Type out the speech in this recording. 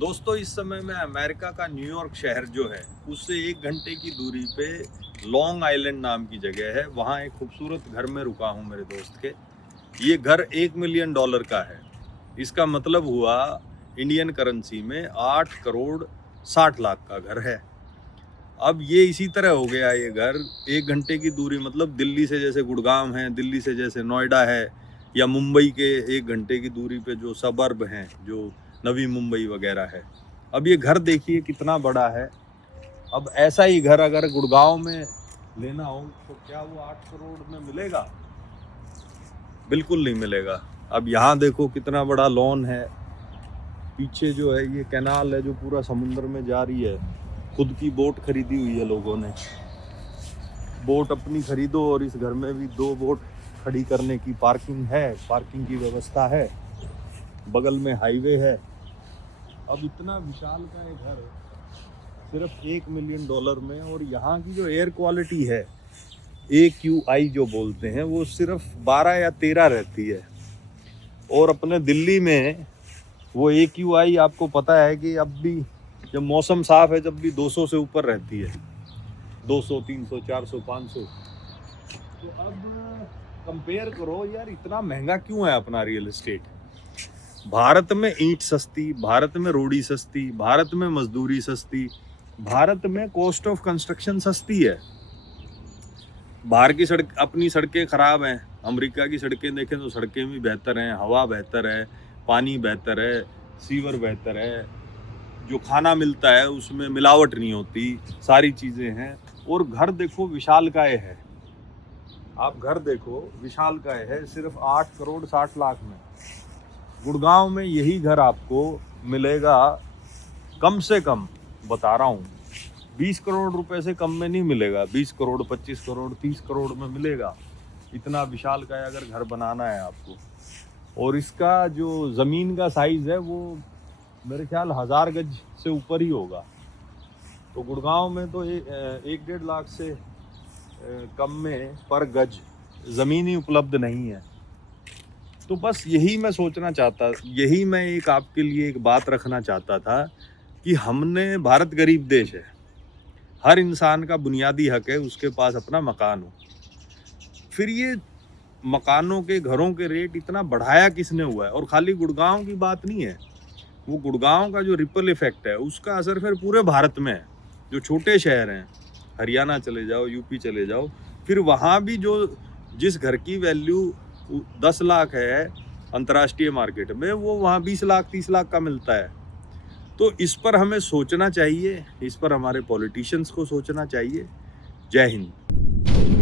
दोस्तों इस समय मैं अमेरिका का न्यूयॉर्क शहर जो है उससे 1 घंटे की दूरी पे लॉन्ग आइलैंड नाम की जगह है। वहाँ एक खूबसूरत घर में रुका हूँ मेरे दोस्त के। ये घर $1 मिलियन का है। इसका मतलब हुआ इंडियन करेंसी में 8 करोड़ 60 लाख का घर है। अब ये इसी तरह हो गया ये घर 1 घंटे की दूरी, मतलब दिल्ली से जैसे गुड़गांव है, दिल्ली से जैसे नोएडा है, या मुंबई के 1 घंटे की दूरी पे जो सबर्ब हैं, जो नवी मुंबई वगैरह है। अब ये घर देखिए कितना बड़ा है। अब ऐसा ही घर अगर गुड़गांव में लेना हो तो क्या वो 8 करोड़ में मिलेगा? बिल्कुल नहीं मिलेगा। अब यहाँ देखो कितना बड़ा लॉन है, पीछे जो है ये कैनाल है जो पूरा समुद्र में जा रही है। खुद की बोट खरीदी हुई है लोगों ने। बोट अपनी खरीदो, और इस घर में भी 2 बोट खड़ी करने की पार्किंग है, पार्किंग की व्यवस्था है। बगल में हाईवे है। अब इतना विशाल का ये घर सिर्फ $1 मिलियन में, और यहाँ की जो एयर क्वालिटी है AQI जो बोलते हैं वो सिर्फ 12 या 13 रहती है। और अपने दिल्ली में वो AQI आपको पता है कि अब भी जब मौसम साफ है जब भी 200 से ऊपर रहती है, 200, 300, 400, 500। तो अब कंपेयर करो यार, इतना महंगा क्यों है अपना रियल एस्टेट? भारत में ईंट सस्ती, भारत में रोड़ी सस्ती, भारत में मजदूरी सस्ती, भारत में कॉस्ट ऑफ कंस्ट्रक्शन सस्ती है। बाहर की सड़क, अपनी सड़कें खराब हैं। अमेरिका की सड़कें देखें तो सड़कें भी बेहतर हैं, हवा बेहतर है, पानी बेहतर है, सीवर बेहतर है, जो खाना मिलता है उसमें मिलावट नहीं होती, सारी चीज़ें हैं। और घर देखो विशालकाय है। आप घर देखो विशालकाय है, सिर्फ 8 करोड़ 60 लाख में। गुड़गांव में यही घर आपको मिलेगा कम से कम, बता रहा हूँ, 20 करोड़ रुपए से कम में नहीं मिलेगा। 20 करोड़, 25 करोड़, 30 करोड़ में मिलेगा। इतना विशालकाय अगर घर बनाना है आपको। और इसका जो ज़मीन का साइज़ है वो मेरे ख्याल 1000 गज से ऊपर ही होगा। तो गुड़गांव में तो 1-1.5 लाख से कम में पर गज ज़मीन ही उपलब्ध नहीं है। तो बस यही मैं सोचना चाहता, यही मैं एक आपके लिए एक बात रखना चाहता था कि हमने, भारत गरीब देश है, हर इंसान का बुनियादी हक है उसके पास अपना मकान हो। फिर ये मकानों के, घरों के रेट इतना बढ़ाया किसने हुआ है? और खाली गुड़गांव की बात नहीं है, वो गुड़गांव का जो रिपल इफेक्ट है उसका असर फिर पूरे भारत में है। जो छोटे शहर हैं, हरियाणा चले जाओ, यूपी चले जाओ, फिर वहाँ भी जो जिस घर की वैल्यू 10 लाख है अंतर्राष्ट्रीय मार्केट में, वो वहाँ 20 लाख 30 लाख का मिलता है। तो इस पर हमें सोचना चाहिए, इस पर हमारे पॉलिटिशियंस को सोचना चाहिए। जय हिंद।